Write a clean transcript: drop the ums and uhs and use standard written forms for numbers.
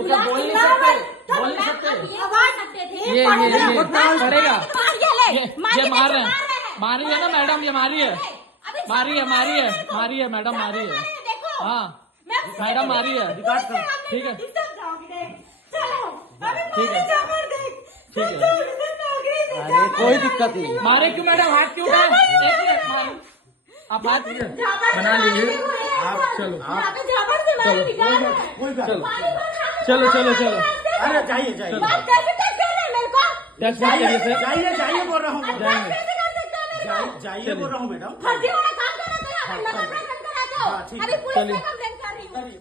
तो क्या बोल नहीं सकते? बोल नहीं सकते? ये पड़ेगा। ये मार रहे हैं, मारी है ना मैडम, ये मारी है, मारी है, मारी है, मारी है मैडम, मारी है। हाँ मैडम मारी है। ठीक है ठीक है ठीक है। अरे कोई दिक्कत नहीं। मारे क्यों मैडम? हाथ क्यों उठाए? एक मिनट मारे। आप हाथ बना लीजिए आप। चलो चलो चलो चलो। अरे जाइए जाइए टेस्ट करिए सर। जाइए जाइए बोल रहा हूँ, जाएंगे। जाइए बोल रहा हूँ मैडम। फर्जी वाला काम कर रहे थे, नगर प्रेस कर रहे थे, अभी पुलिस में कंप्लेंट कर रही हूँ।